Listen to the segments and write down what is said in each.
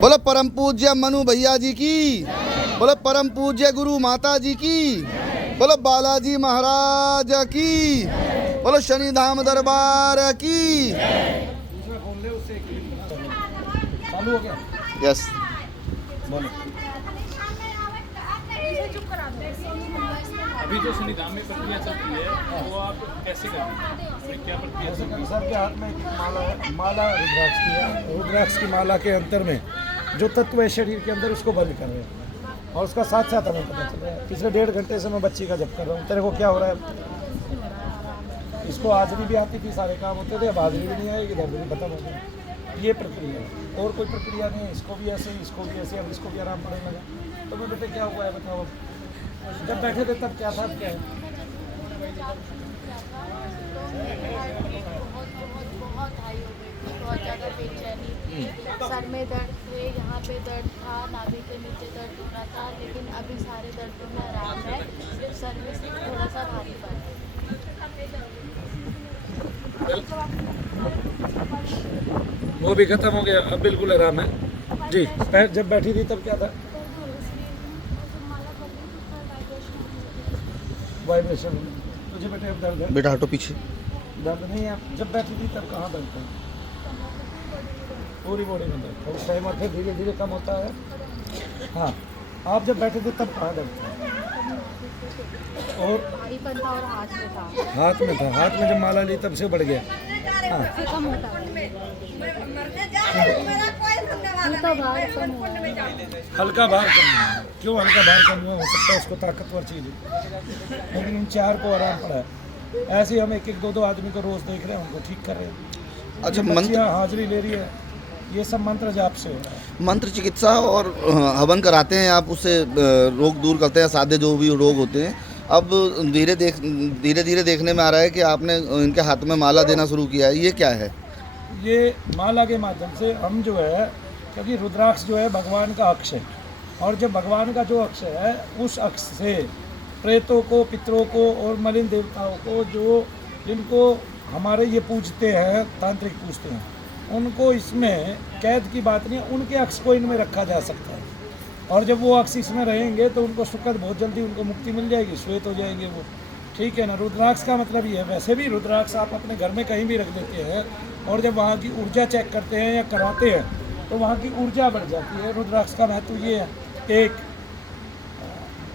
बोलो परम पूज्य मनु भैया जी की, बोलो परम पूज्य गुरु माता जी की, बोलो बालाजी महाराज की, बोलो शनि धाम दरबार की। चालू हो गया। यस बोलो। अभी जो शनिधाम में प्रक्रिया चलती है वो आप कैसे करेंगे, क्या प्रक्रिया चल रही है? सर के हाथ में एक माला है, माला रुद्राक्ष की है। रुद्राक्ष की माला के अंतर में जो तत्व है शरीर के अंदर उसको बंद कर रहे हैं और उसका साथ साथ हमें पता चल रहा है। पिछले 1.5 घंटे से मैं बच्ची का जप कर रहा हूँ। तेरे को क्या हो रहा है? इसको हाजिरी भी आती थी, सारे काम होते थे, अब हाजिरी भी नहीं आएगी, दर्द भी खत्म हो गया। ये प्रक्रिया है और कोई प्रक्रिया नहीं है। इसको भी ऐसे, इसको भी ऐसे, अब इसको भी आराम पड़ने लगा। तो मैं बेटे क्या हुआ है बताओ? जब बैठे थे तब क्या था, अब क्या है? बहुत हाई हो गई थी, बहुत ज़्यादा बेचैनी थी, सर में दर्द हुए, यहाँ पे दर्द था, नाभि के नीचे दर्द हो रहा था, लेकिन अभी सारे दर्दों में आराम है। सिर्फ सर में सिर्फ थोड़ा सा भारी पड़ा है। वो भी खत्म हो गया, अब बिल्कुल आराम है जी। जब बैठी थी तब क्या था? वाइब्रेशन। तुझे बेटे अब दर्द है? बेटा हटो पीछे। दर्द नहीं है। जब बैठी थी तब कहाँ दर्द था? पूरी बॉडी में दर्द था उस टाइम, और फिर धीरे धीरे कम होता है। हाँ, आप जब बैठे थे तब कहाँ दर्द था? और भारीपन था और हाथ में था। हाथ में था। हाथ में जब माला ली तब से बढ़ गया। हाँ, फिर कम होता है। हल्का भार कम हुआ है। हल्का भार कम हुआ। क्यों हल्का भार कम हुआ? हो सकता है उसको ताकतवर चीज़ है, लेकिन इन 4 को आराम पड़ा है। ऐसे ही हम 1-1, 2-2 आदमी को रोज़ देख रहे हैं, उनको ठीक कर रहे हैं। अच्छा, बच्चियाँ हाजिरी ले रही है, ये सब मंत्र जाप से हो रहा है। मंत्र चिकित्सा और हवन कराते हैं आप, उससे रोग दूर करते हैं, सादे जो भी रोग होते हैं। अब धीरे धीरे देखने में आ रहा है कि आपने इनके हाथ में माला देना शुरू किया है, ये क्या है? ये माला के माध्यम से हम जो है, क्योंकि रुद्राक्ष जो है भगवान का अक्ष है, और जब भगवान का जो अक्ष है उस अक्ष से प्रेतों को, पितरों को और मलिन देवताओं को, जो जिनको हमारे ये पूजते हैं, तांत्रिक पूजते हैं, उनको इसमें कैद की बात नहीं है। उनके अक्ष को इनमें रखा जा सकता है, और जब वो अक्ष इसमें रहेंगे तो उनको सुखद, बहुत जल्दी उनको मुक्ति मिल जाएगी, श्वेत हो जाएंगे वो। ठीक है ना? रुद्राक्ष का मतलब ये है। वैसे भी रुद्राक्ष आप अपने घर में कहीं भी रख देते हैं, और जब वहाँ की ऊर्जा चेक करते हैं या कराते हैं तो वहाँ की ऊर्जा बढ़ जाती है। रुद्राक्ष का महत्व ये है।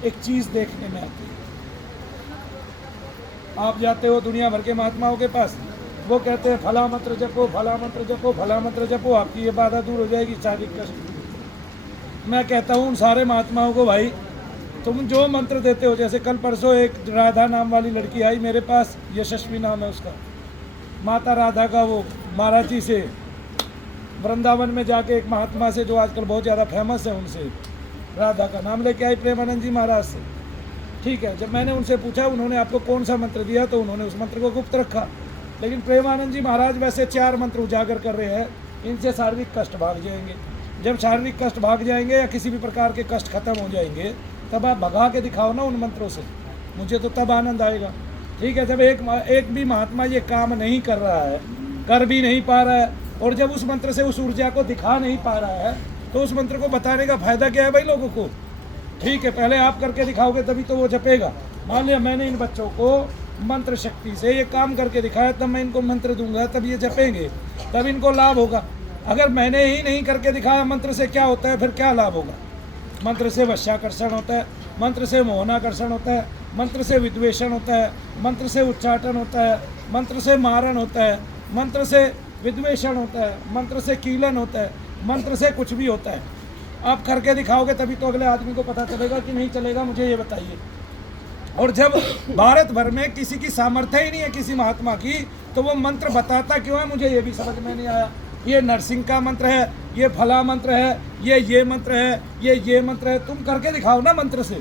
एक चीज़ देखने में आती है। आप जाते हो दुनिया भर के महात्माओं के पास, वो कहते हैं फला मंत्र जपो, फला मंत्र जपो, फला मंत्र जपो, आपकी ये बाधा दूर हो जाएगी, शारीरिक कष्ट। मैं कहता हूँ उन सारे महात्माओं को, भाई तुम जो मंत्र देते हो, जैसे कल परसों एक राधा नाम वाली लड़की आई मेरे पास, यशस्वी नाम है उसका, माता राधा का, वो महाराज जी से वृंदावन में जाके एक महात्मा से जो आजकल बहुत ज़्यादा फेमस है, उनसे राधा का नाम लेके आई, प्रेमानंद जी महाराज से। ठीक है, जब मैंने उनसे पूछा उन्होंने आपको कौन सा मंत्र दिया, तो उन्होंने उस मंत्र को गुप्त रखा। लेकिन प्रेमानंद जी महाराज वैसे 4 मंत्र उजागर कर रहे हैं, इनसे शारीरिक कष्ट भाग जाएंगे। जब शारीरिक कष्ट भाग जाएंगे या किसी भी प्रकार के कष्ट खत्म हो जाएंगे, तब आप भगा के दिखाओ ना उन मंत्रों से, मुझे तो तब आनंद आएगा। ठीक है, जब एक भी महात्मा ये काम नहीं कर रहा है, कर भी नहीं पा रहा है, और जब उस मंत्र से उस ऊर्जा को दिखा नहीं पा रहा है, तो उस मंत्र को बताने का फायदा क्या है भाई लोगों को? ठीक है, पहले आप करके दिखाओगे तभी तो वो जपेगा। मान लिया मैंने इन बच्चों को मंत्र शक्ति से ये काम करके दिखाया, तब मैं इनको मंत्र दूंगा, तब ये जपेंगे, तब इनको लाभ होगा। अगर मैंने ही नहीं करके दिखाया मंत्र से क्या होता है, फिर क्या लाभ होगा? मंत्र से वश्याकर्षण होता है, मंत्र से मोहनाकर्षण होता है, मंत्र से विद्वेषण होता है, मंत्र से उच्चाटन होता है, मंत्र से मारण होता है, मंत्र से विद्वेषण होता है, मंत्र से कीलन होता है, मंत्र से कुछ भी होता है। आप करके दिखाओगे तभी तो अगले आदमी को पता चलेगा कि नहीं चलेगा, मुझे ये बताइए। और जब भारत भर में किसी की सामर्थ्य ही नहीं है किसी महात्मा की, तो वो मंत्र बताता क्यों है, मुझे ये भी समझ में नहीं आया। ये नरसिंह का मंत्र है, ये फला मंत्र है, ये मंत्र है, ये मंत्र है। तुम करके दिखाओ ना मंत्र से।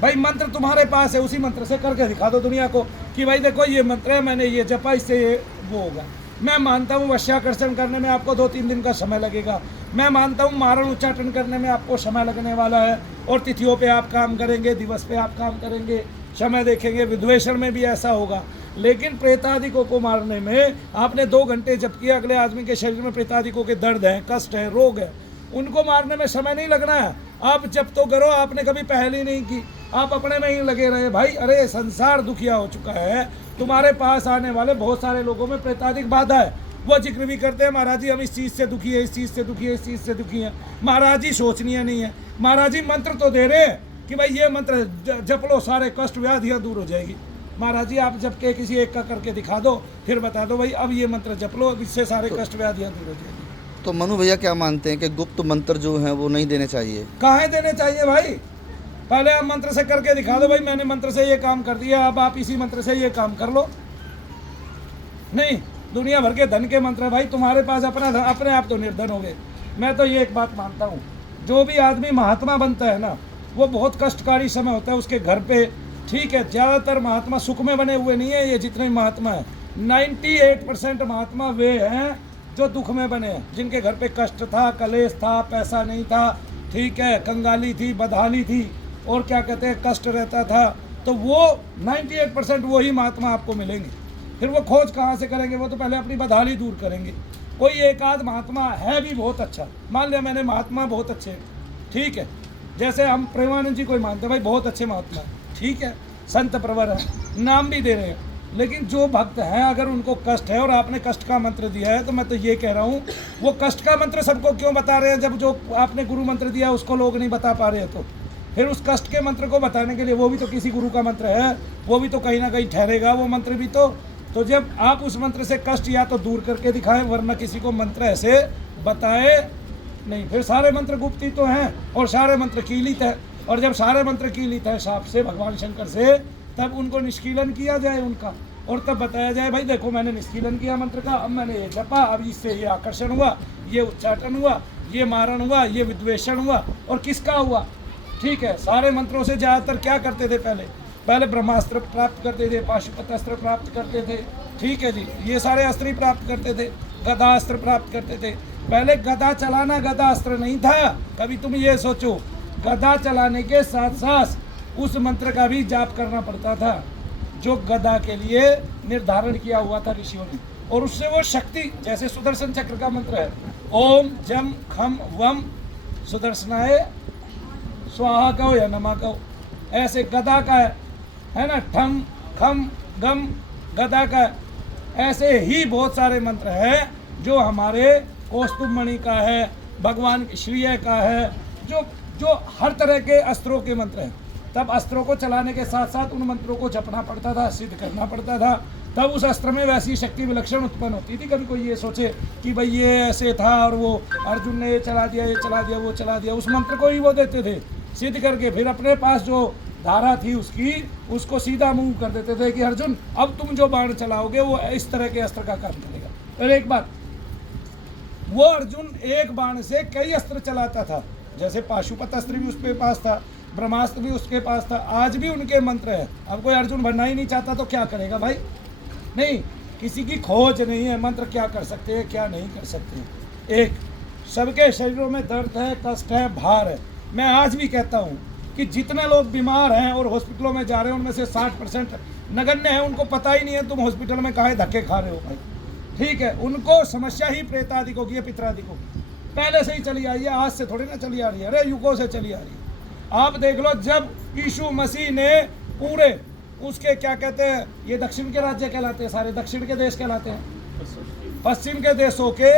भाई मंत्र तुम्हारे पास है, उसी मंत्र से करके दिखा दो दुनिया को कि भाई देखो ये मंत्र है, मैंने ये जपा, इससे ये वो होगा। मैं मानता हूँ वश्याकर्षण करने में आपको 2-3 दिन का समय लगेगा। मैं मानता हूँ मारण उच्चाटन करने में आपको समय लगने वाला है, और तिथियों पे आप काम करेंगे, दिवस पे आप काम करेंगे, समय देखेंगे। विद्वेषण में भी ऐसा होगा। लेकिन प्रेतादिकों को मारने में आपने 2 घंटे जब किया, अगले आदमी के शरीर में प्रेतादिकों के दर्द है, कष्ट है, रोग है, उनको मारने में समय नहीं लगना है। आप जब तो करो, आपने कभी पहल ही नहीं की, आप अपने में ही लगे रहे भाई। अरे संसार दुखिया हो चुका है, तुम्हारे पास आने वाले बहुत सारे लोगों में प्रेतादिक बाधा है। वो जिक्र भी करते हैं महाराज जी हम इस चीज़ से दुखी है, इस चीज़ से दुखी है, इस चीज़ से दुखी है। महाराज जी सोचनीय नहीं है, महाराज जी मंत्र तो दे रहे हैं कि भाई ये मंत्र जप लो, सारे कष्ट व्याधियाँ दूर हो जाएगी। महाराज जी आप जब के किसी एक का करके दिखा दो, फिर बता दो भाई अब ये मंत्र जप लो, अब इससे सारे कष्ट व्याधियाँ दूर हो जाएगी। तो मनु भैया क्या मानते हैं कि गुप्त मंत्र जो हैं वो नहीं देने चाहिए? कहाँ देने चाहिए भाई? पहले आप मंत्र से करके दिखा दो भाई मैंने मंत्र से ये काम कर दिया, अब आप इसी मंत्र से ये काम कर लो। नहीं, दुनिया भर के धन के मंत्र है भाई, तुम्हारे पास अपने आप तो निर्धन हो गए। मैं तो ये एक बात मानता हूँ, जो भी आदमी महात्मा बनता है ना, वो बहुत कष्टकारी समय होता है उसके घर पे। ठीक है, ज़्यादातर महात्मा सुख में बने हुए नहीं है, ये जितने महात्मा है 98% महात्मा वे हैं जो दुख में बने हैं, जिनके घर पे कष्ट था, कलेश था, पैसा नहीं था, ठीक है, कंगाली थी, बदहाली थी, और क्या कहते हैं कष्ट रहता था। तो वो 98% वही महात्मा आपको मिलेंगे। फिर वो खोज कहाँ से करेंगे? वो तो पहले अपनी बदहाली दूर करेंगे। कोई एक आध महात्मा है भी बहुत अच्छा, मान लिया मैंने महात्मा बहुत अच्छे हैं, ठीक है, जैसे हम प्रेमानंद जी को मानते हैं भाई बहुत अच्छे महात्मा है, ठीक है, संत प्रवर है, नाम भी दे रहे हैं। लेकिन जो भक्त हैं अगर उनको कष्ट है और आपने कष्ट का मंत्र दिया है, तो मैं तो ये कह रहा हूँ वो कष्ट का मंत्र सबको क्यों बता रहे हैं? जब जो आपने गुरु मंत्र दिया उसको लोग नहीं बता पा रहे हैं, तो फिर उस कष्ट के मंत्र को बताने के लिए वो भी तो किसी गुरु का मंत्र है, वो भी तो कहीं ना कहीं ठहरेगा वो मंत्र भी तो जब आप उस मंत्र से कष्ट या तो दूर करके दिखाएं, वरना किसी को मंत्र ऐसे बताए नहीं। फिर सारे मंत्र गुप्त ही तो हैं और सारे मंत्र कीलित है, और जब सारे मंत्र कीलित है शाप से, भगवान शंकर से, तब उनको निष्कीलन किया जाए उनका, और तब बताया जाए भाई देखो मैंने निष्कीलन किया मंत्र का, अब मैंने ये जपा, अब इससे ये आकर्षण हुआ, ये उच्चाटन हुआ, ये मारण हुआ, ये विद्वेषण हुआ, और किसका हुआ? ठीक है, सारे मंत्रों से ज़्यादातर क्या करते थे? पहले ब्रह्मास्त्र प्राप्त करते थे, पाशुपत अस्त्र प्राप्त करते थे, ठीक है जी, ये सारे अस्त्र ही प्राप्त करते थे, गदा अस्त्र प्राप्त करते थे। पहले गदा चलाना गदा अस्त्र नहीं था, कभी तुम ये सोचो, गदा चलाने के साथ साथ उस मंत्र का भी जाप करना पड़ता था जो गदा के लिए निर्धारण किया हुआ था ऋषियों ने, और उससे वो शक्ति, जैसे सुदर्शन चक्र का मंत्र है, ओम जम खम वम सुदर्शनाय स्वाहा कहो या नमा कहो, ऐसे गदा का है ना, ठम खम गम गदा का, ऐसे ही बहुत सारे मंत्र हैं जो हमारे कौस्तुभ मणि का है, भगवान श्रीय का है, जो हर तरह के अस्त्रों के मंत्र हैं। तब अस्त्रों को चलाने के साथ साथ उन मंत्रों को जपना पड़ता था, सिद्ध करना पड़ता था, तब उस अस्त्र में वैसी शक्ति विलक्षण उत्पन्न होती थी। कभी कोई ये सोचे कि भाई ये ऐसे था और वो अर्जुन ने ये चला दिया, ये चला दिया, वो चला दिया, उस मंत्र को ही वो देते थे सिद्ध करके, फिर अपने पास जो धारा थी उसको सीधा मूव कर देते थे कि अर्जुन अब तुम जो बाण चलाओगे वो इस तरह के अस्त्र का काम करेगा। और एक बात, वो अर्जुन एक बाण से कई अस्त्र चलाता था, जैसे पाशुपत अस्त्र भी उसके पास था, ब्रह्मास्त्र भी उसके पास था, आज भी उनके मंत्र है। अब कोई अर्जुन बनना ही नहीं चाहता तो क्या करेगा भाई? नहीं, किसी की खोज नहीं है, मंत्र क्या कर सकते हैं क्या नहीं कर सकते हैं। एक, सबके शरीरों में दर्द है, कष्ट है, भार है। मैं आज भी कहता हूँ कि जितने लोग बीमार हैं और हॉस्पिटलों में जा रहे हैं उनमें से 60% नगण्य हैं, उनको पता ही नहीं है तुम हॉस्पिटल में काहे धक्के खा रहे हो भाई, ठीक है, उनको समस्या ही प्रेतादिक होगी, पितरादिक होगी, पहले से ही चली आई है, आज से थोड़ी ना चली आ रही है, अरे युगों से चली आ रही है। आप देख लो, जब यीशु मसीह ने पूरे उसके क्या कहते हैं, ये दक्षिण के राज्य कहलाते हैं, सारे दक्षिण के देश कहलाते हैं, पश्चिम के देशों के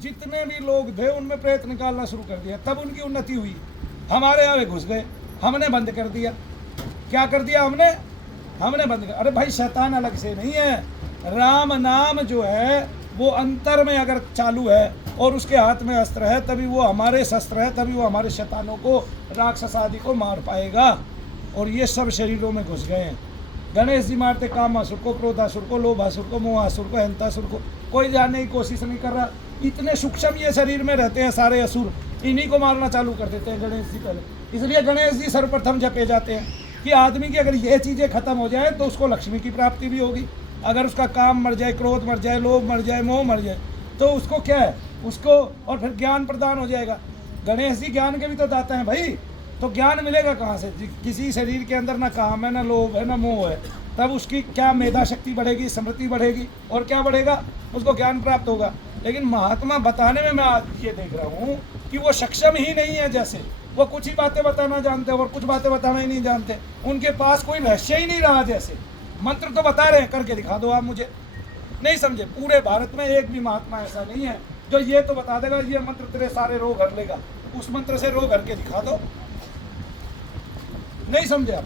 जितने भी लोग थे उनमें प्रेत निकालना शुरू कर दिया, तब उनकी उन्नति हुई। हमारे यहाँ घुस गए, हमने बंद कर दिया। क्या कर दिया हमने बंद कर। अरे भाई शैतान अलग से नहीं है, राम नाम जो है वो अंतर में अगर चालू है और उसके हाथ में अस्त्र है, तभी वो हमारे शस्त्र है, तभी वो हमारे शैतानों को, राक्षस आदि को मार पाएगा। और ये सब शरीरों में घुस गए हैं। गणेश जी मारते कामासुर को, क्रोधासुर को, लोभासुर को, मोहासुर को, हंतासुर को, कोई जानने की कोशिश नहीं कर रहा। इतने सूक्ष्म ये शरीर में रहते हैं सारे असुर, इन्हीं को मारना चालू कर देते हैं गणेश जी पहले। इसलिए गणेश जी सर्वप्रथम जपे जाते हैं कि आदमी की अगर ये चीज़ें खत्म हो जाए तो उसको लक्ष्मी की प्राप्ति भी होगी। अगर उसका काम मर जाए, क्रोध मर जाए, लोभ मर जाए, मोह मर जाए, तो उसको क्या है, उसको और फिर ज्ञान प्रदान हो जाएगा। गणेश जी ज्ञान के भी तो दाता हैं भाई, तो ज्ञान मिलेगा कहाँ से? किसी शरीर के अंदर ना काम है, ना लोभ है, ना मोह है, तब उसकी क्या मेधा शक्ति बढ़ेगी, स्मृति बढ़ेगी, और क्या बढ़ेगा, उसको ज्ञान प्राप्त होगा। लेकिन महात्मा बताने में मैं आज ये देख रहा हूँ कि वो सक्षम ही नहीं है, जैसे वो कुछ ही बातें बताना जानते हैं और कुछ बातें बताना ही नहीं जानते, उनके पास कोई रहस्य ही नहीं रहा। जैसे मंत्र तो बता रहे हैं, करके दिखा दो आप मुझे। नहीं समझे, पूरे भारत में एक भी महात्मा ऐसा नहीं है जो ये तो बता देगा ये मंत्र तेरे सारे रोग हर लेगा, उस मंत्र से रोग हर के दिखा दो। नहीं समझे आप,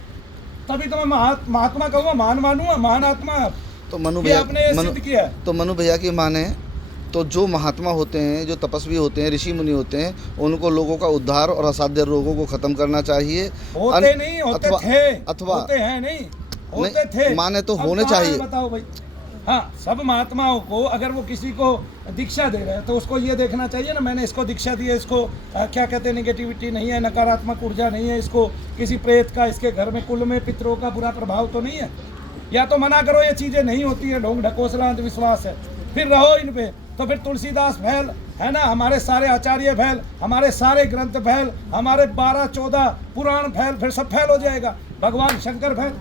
तभी तो मैं महात्मा कहूँगा, महान मानूंगा, महान आत्मा आप। तो मनु ये भैया आपने ये सिद्ध किया है। तो मनु भैया की माने तो जो महात्मा होते हैं, जो तपस्वी होते हैं, ऋषि मुनि होते हैं, उनको लोगों का उद्धार और असाध्य रोगों को खत्म करना चाहिए। होते नहीं, होते थे, अथवा होते हैं नहीं, होते नहीं, थे, माने तो अब होने कहाँ है चाहिए। बताओ भाई। हाँ, सब महात्माओं को अगर वो किसी को दीक्षा दे रहे हैं तो उसको ये देखना चाहिए ना, मैंने इसको दीक्षा दी है, इसको क्या कहते हैं, नेगेटिविटी नहीं है, नकारात्मक ऊर्जा नहीं है, इसको किसी प्रेत का, इसके घर में कुल में पितरों का बुरा प्रभाव तो नहीं है। या तो मना करो ये चीज़ें नहीं होती है, ढोंग ढकोसला अंधविश्वास है, फिर रहो इन पे। तो फिर तुलसीदास फैल है ना, हमारे सारे आचार्य फैल, हमारे सारे ग्रंथ फैल, हमारे 12-14 पुराण फैल, फिर सब फैल हो जाएगा। भगवान शंकर फैल,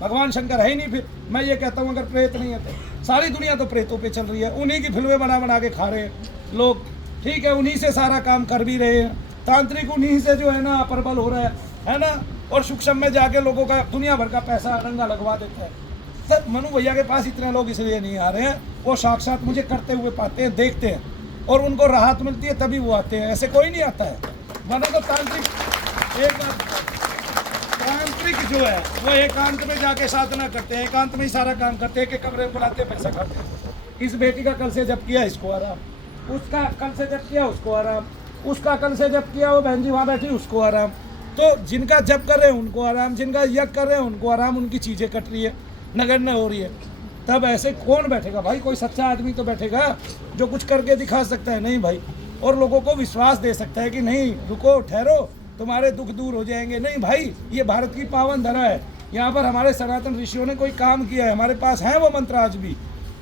भगवान शंकर है ही नहीं। फिर मैं ये कहता हूँ अगर प्रेत नहीं है तो सारी दुनिया तो प्रेतों पे चल रही है, उन्हीं की फिल्में बना बना के खा रहे हैं लोग, ठीक है, उन्हीं से सारा काम कर भी रहे हैं, तांत्रिक उन्हीं से जो है ना प्रबल हो रहा है ना, और सूक्ष्म में जाके लोगों का दुनिया भर का पैसा रंगा लगवा देते हैं। सर मनु भैया के पास इतने लोग इसलिए नहीं आ रहे हैं, वो साक्षात मुझे करते हुए पाते हैं, देखते हैं, और उनको राहत मिलती है तभी वो आते हैं, ऐसे कोई नहीं आता है। वरना तो तांत्रिक जो है वो एकांत में जाके साधना करते हैं, एकांत में ही सारा काम करते हैं, कि कमरे बुलाते हैं, पैसा खाते हैं। इस बेटी का कल से जब किया इसको आराम, उसका कल से जब किया उसको आराम, उसका कल से जब किया वो बहन जी वहाँ बैठी उसको आराम। तो जिनका जप कर रहे हैं उनको आराम, जिनका यज्ञ कर रहे हैं उनको आराम, उनकी चीज़ें कट रही है, नगण्य हो रही है। तब ऐसे कौन बैठेगा भाई, कोई सच्चा आदमी तो बैठेगा जो कुछ करके दिखा सकता है, नहीं भाई, और लोगों को विश्वास दे सकता है कि नहीं रुको, ठहरो, तुम्हारे दुख दूर हो जाएंगे। नहीं भाई, ये भारत की पावन धरा है, यहाँ पर हमारे सनातन ऋषियों ने कोई काम किया है, हमारे पास है वो मंत्र आज भी,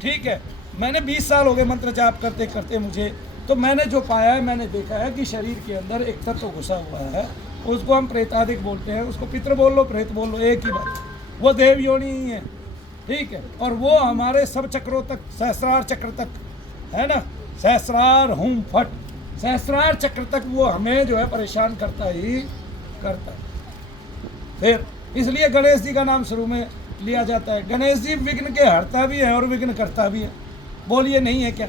ठीक है। मैंने 20 साल हो गए मंत्र जाप करते करते मुझे, तो मैंने जो पाया है, मैंने देखा है कि शरीर के अंदर एक तत्व घुसा हुआ है, उसको हम प्रेतादिक बोलते हैं, उसको पितृ बोल लो, प्रेत बोल लो, एक ही बात, वो देव योनि ही है, ठीक है। और वो हमारे सब चक्रों तक, सहस्रार चक्र तक है ना, सहस्रार हुम फट, सहस्रार चक्र तक वो हमें जो है परेशान करता ही करता है। फिर इसलिए गणेश जी का नाम शुरू में लिया जाता है। गणेश जी विघ्न के हरता भी है और विघ्न करता भी है, बोलिए नहीं है क्या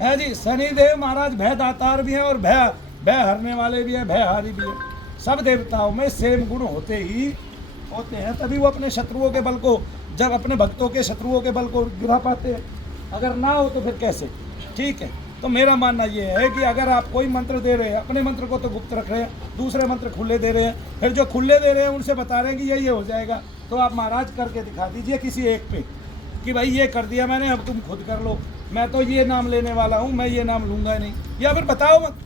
है जी। शनिदेव महाराज भय दातार भी हैं और भय हरने वाले भी हैं, भयहारी भी हैं। सब देवताओं में सेम गुण होते ही होते हैं, तभी वो अपने शत्रुओं के बल को, जब अपने भक्तों के शत्रुओं के बल को गिरा पाते हैं। अगर ना हो तो फिर कैसे, ठीक है। तो मेरा मानना ये है कि अगर आप कोई मंत्र दे रहे हैं, अपने मंत्र को तो गुप्त रख रहे हैं, दूसरे मंत्र खुले दे रहे हैं, फिर जो खुले दे रहे हैं उनसे बता रहे हैं कि ये हो जाएगा, तो आप महाराज करके दिखा दीजिए किसी एक पे कि भाई ये कर दिया मैंने, अब तुम खुद कर लो, मैं तो ये नाम लेने वाला हूँ, मैं ये नाम लूँगा नहीं, या फिर बताओ मत।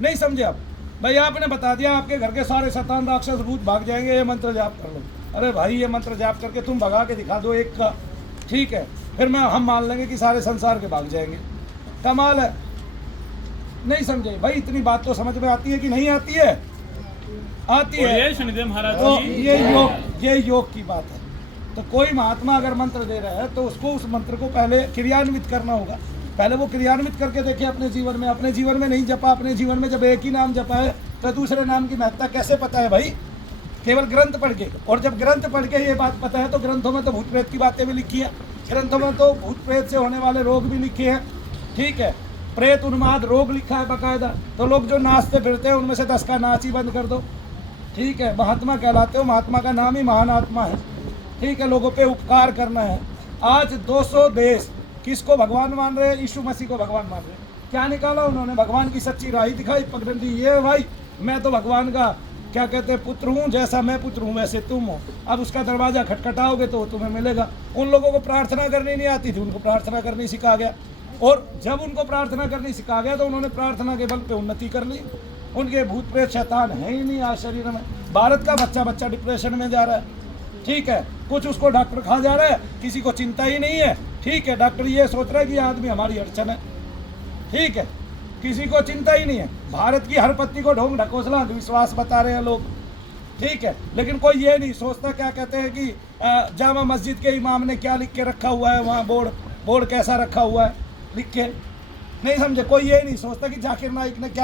नहीं समझे आप भाई, आपने बता दिया आपके घर के सारे शैतान राक्षस भूत भाग जाएंगे, ये मंत्र जाप कर लो। अरे भाई ये मंत्र जाप करके तुम भगा के दिखा दो एक का, ठीक है, फिर हम मान लेंगे कि सारे संसार के भाग जाएंगे। कमाल है। नहीं समझे भाई, इतनी बात तो समझ में आती है कि नहीं आती है? आती है। शनिदेव महाराज तो जी, ये योग की बात है। तो कोई महात्मा अगर मंत्र दे रहा है तो उसको उस मंत्र को पहले क्रियान्वित करना होगा, पहले वो क्रियान्वित करके देखे अपने जीवन में। अपने जीवन में नहीं जपा, अपने जीवन में जब एक ही नाम जपा है तो दूसरे नाम की महत्ता कैसे पता है भाई? केवल ग्रंथ पढ़ के। और जब ग्रंथ पढ़ के ये बात पता है तो ग्रंथों में तो भूत प्रेत की बातें भी लिखी है, ग्रंथों में तो भूत प्रेत से होने वाले रोग भी लिखे हैं, ठीक है, प्रेत उन्माद रोग लिखा है बाकायदा। तो लोग जो नाचते फिरते हैं उनमें से 10 का नाच ही बंद कर दो, ठीक है। महात्मा कहलाते हो, महात्मा का नाम ही महान आत्मा है, ठीक है। लोगों पे उपकार करना है। आज 200 देश किसको भगवान मान रहे हैं? यीशु मसीह को भगवान मान रहे हैं। क्या निकाला उन्होंने? भगवान की सच्ची राही दिखाई, पगडंडी। ये भाई मैं तो भगवान का क्या कहते हैं पुत्र हूँ, जैसा मैं पुत्र हूँ वैसे तुम हो। अब उसका दरवाज़ा खटखटाओगे तो तुम्हें मिलेगा। उन लोगों को प्रार्थना करनी नहीं आती थी, उनको प्रार्थना करनी सिखा गया। और जब उनको प्रार्थना करनी सिखा गया तो उन्होंने प्रार्थना के बल पे उन्नति कर ली। उनके भूत प्रेत शैतान है ही नहीं आज शरीर में। भारत का बच्चा डिप्रेशन में जा रहा है, ठीक है। कुछ उसको डॉक्टर खा जा रहा है, किसी को चिंता ही नहीं है, ठीक है। डॉक्टर ये सोच रहा है कि आदमी हमारी अड़चन है, ठीक है, किसी को चिंता ही नहीं है। भारत की हर पत्ती को ढोंग ढकोसला अंधविश्वास बता रहे हैं लोग, ठीक है। लेकिन कोई ये नहीं सोचता, क्या कहते हैं कि जामा मस्जिद के इमाम ने क्या लिख के रखा हुआ है वहाँ, बोर्ड कैसा रखा हुआ है लिख के, नहीं समझे, कोई ये नहीं सोचता कि जाकिर नाइक ने क्या